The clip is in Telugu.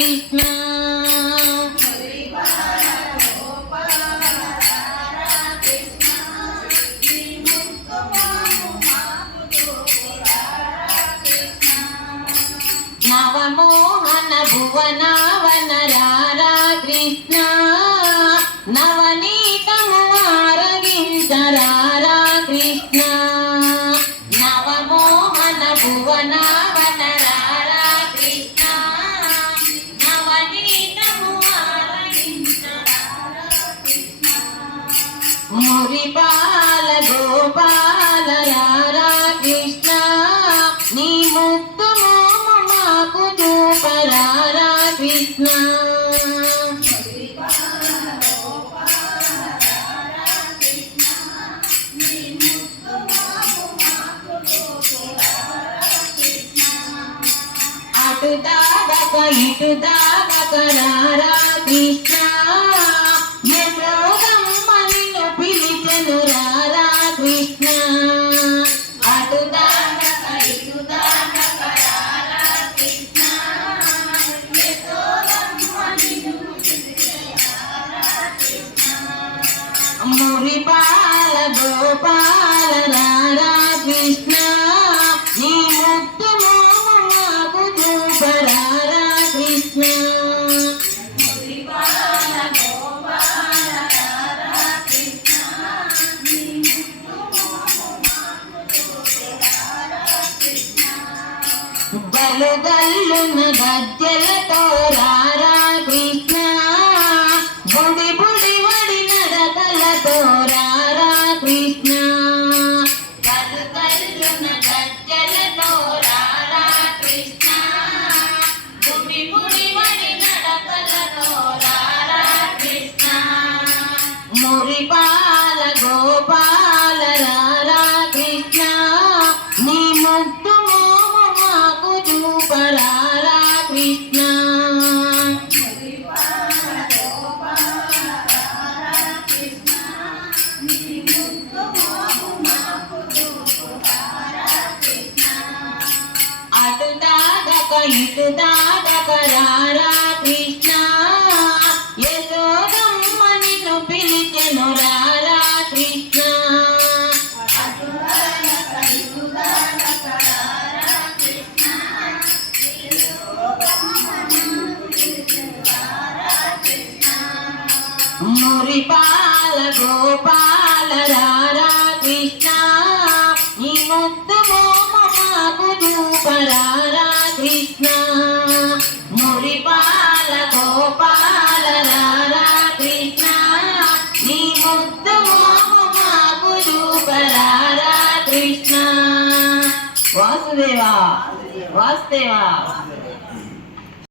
కృష్ణ నవమోహన భువనావన రారా కృష్ణ నవనీతము ఆరగించరారా కృష్ణ నవమోహన భువనావన రారా కృష్ణ నవనీతము ఆరగించరారా కృష్ణ మురిపాల గోపాల రారా కృష్ణ నీ ముక్తు మాకు చూపరారా కృష్ణ అటు దాగక ఇటు దాగక రారా కృష్ణ యశోదమ్మ నిన్ను పిలిచెను రారా కృష్ణ అటు దాగక ఇటు దాగక రారా కృష్ణ యశోదమ్మ నిన్ను పిలిచెను రారా కృష్ణ మురిపాల గోపాల రారా కృష్ణ నీ ముక్తు మాకు చూపరారా కృష్ణ మురిపాల గోపాల రారా కృష్ణ నీ ముక్తు మాకు చూపరారా కృష్ణ గల్లు గల్లున గజ్జలతో రారా కృష్ణ బుడి బుడి వడి నడకలతో రారా కృష్ణ గల్లు గల్లున గజ్జలతో రారా కృష్ణ బుడి బుడి వడి నడకలతో రారా కృష్ణ మురిపాల గోపాల రారా కృష్ణ నీ ముక్తు మాకు చూపరారా కృష్ణ అటు దాగక ఇటు దాగక రారా కృష్ణ యశోదమ్మ నిన్ను పిలిచెను రారా కృష్ణ అటు దాగక ఇటు దాగక రారా కృష్ణ యశోదమ్మ నిన్ను పిలిచెను రారా కృష్ణ మురిపాల గోపాల రారా కృష్ణ ఈ ముక్తు మాకు చూపరారా కృష్ణ మురిపాల గోపాల రారా కృష్ణ నీ ముక్తు మాకు చూపరారా కృష్ణ వాసుదేవా వాసుదేవా